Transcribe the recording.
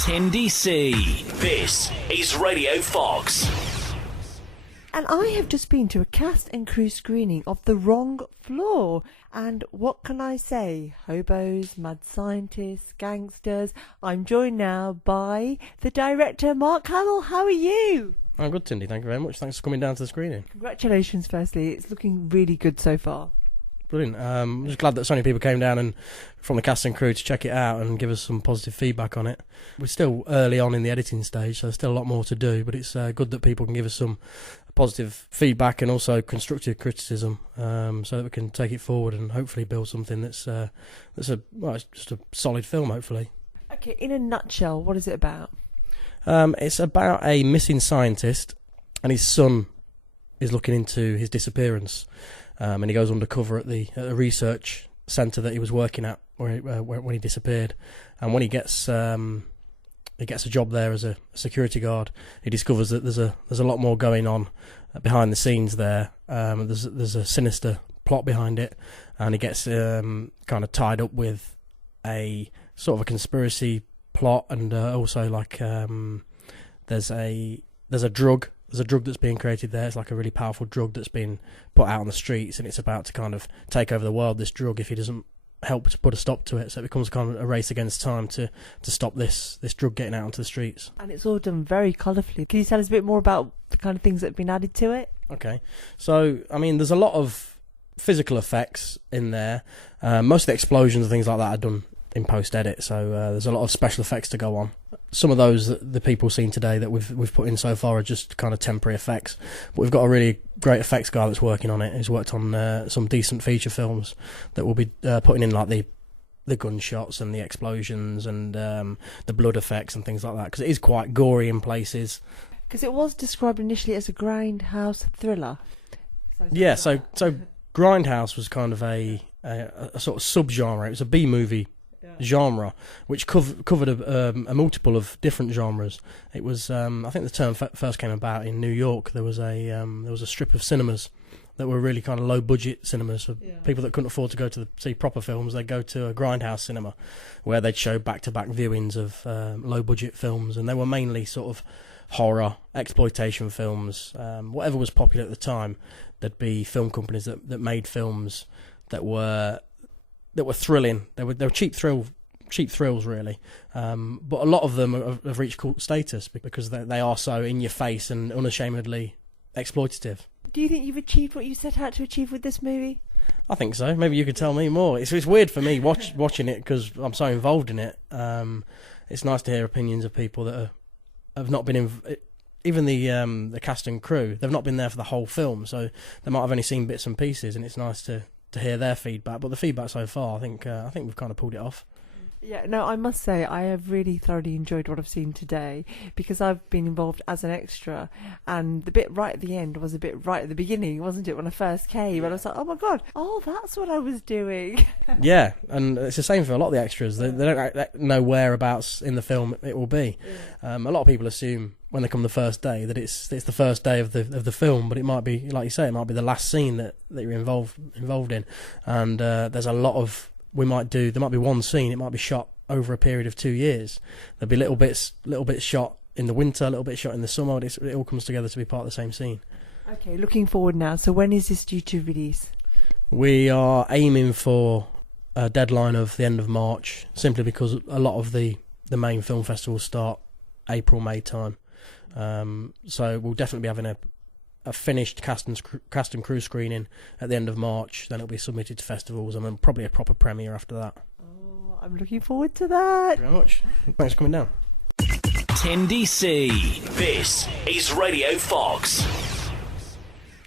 Tindy C. This is Radio Fox. And I have just been to a cast and crew screening of The Wrong Floor. And what can I say? Hobos, mad scientists, gangsters. I'm joined now by the director, Marc Hamill. How are you? I'm good, Tindy. Thank you very much. Thanks for coming down to the screening. Congratulations, firstly. It's looking really good so far. Brilliant. I'm just glad that so many people came down and from the cast and crew to check it out and give us some positive feedback on it. We're still early on in the editing stage, so there's still a lot more to do, but it's good that people can give us some positive feedback and also constructive criticism, so that we can take it forward and hopefully build something that's it's just a solid film, hopefully. Okay, in a nutshell, what is it about? It's about a missing scientist and his son is looking into his disappearance. And he goes undercover at the research centre that he was working at when he disappeared. And when he gets a job there as a security guard, he discovers that there's a lot more going on behind the scenes there. There's a sinister plot behind it, and he gets kind of tied up with a sort of a conspiracy plot, and also like there's a drug. There's a drug that's being created there. It's like a really powerful drug that's been put out on the streets, and it's about to kind of take over the world, this drug, if he doesn't help to put a stop to it. So it becomes kind of a race against time to stop this drug getting out onto the streets. And it's all done very colourfully. Can you tell us a bit more about the kind of things that have been added to it? Okay. So, I mean, there's a lot of physical effects in there. Most of the explosions and things like that are done in post-edit, so there's a lot of special effects to go on. Some of those that the people seen today that we've put in so far are just kind of temporary effects, but we've got a really great effects guy that's working on it. He's worked on some decent feature films that will be putting in like the gunshots and the explosions and the blood effects and things like that, because it is quite gory in places. Because it was described initially as a Grindhouse Thriller. So Grindhouse was kind of a sort of subgenre. It was a B-movie genre, which covered a multiple of different genres. It was, I think the term first came about in New York. There was a strip of cinemas that were really kind of low budget cinemas for people that couldn't afford to go to see proper films. They'd go to a Grindhouse cinema where they'd show back-to-back viewings of low budget films, and they were mainly sort of horror, exploitation films, whatever was popular at the time. There'd be film companies that made films that were thrilling. They were cheap thrills really, but a lot of them have reached cult status because they are so in your face and unashamedly exploitative. Do you think you've achieved what you set out to achieve with this movie? I think so. Maybe you could tell me more. It's weird for me watching it because I'm so involved in it. It's nice to hear opinions of people that have not been even the cast and crew. They've not been there for the whole film, so they might have only seen bits and pieces, and it's nice to hear their feedback. But the feedback so far, I think we've kind of pulled it off. Yeah, no, I must say I have really thoroughly enjoyed what I've seen today, because I've been involved as an extra, and the bit right at the end was a bit right at the beginning, wasn't it, when I first came? And I was like, oh my god, that's what I was doing. Yeah, and it's the same for a lot of the extras. They don't know whereabouts in the film it will be. A lot of people assume when they come the first day that it's the first day of the film, but it might be, like you say, it might be the last scene that you're involved in. And there's a lot of there might be one scene, it might be shot over a period of 2 years. There'll be little bits shot in the winter, little bits shot in the summer. It all comes together to be part of the same scene. Okay, looking forward now. So when is this due to release? We are aiming for a deadline of the end of March, simply because a lot of the main film festivals start April, May time. So we'll definitely be having a finished cast and crew screening at the end of March. Then it'll be submitted to festivals, and then probably a proper premiere after that. Oh, I'm looking forward to that. Thank you very much. Thanks for coming down. Tindy C. This is Radio Fox.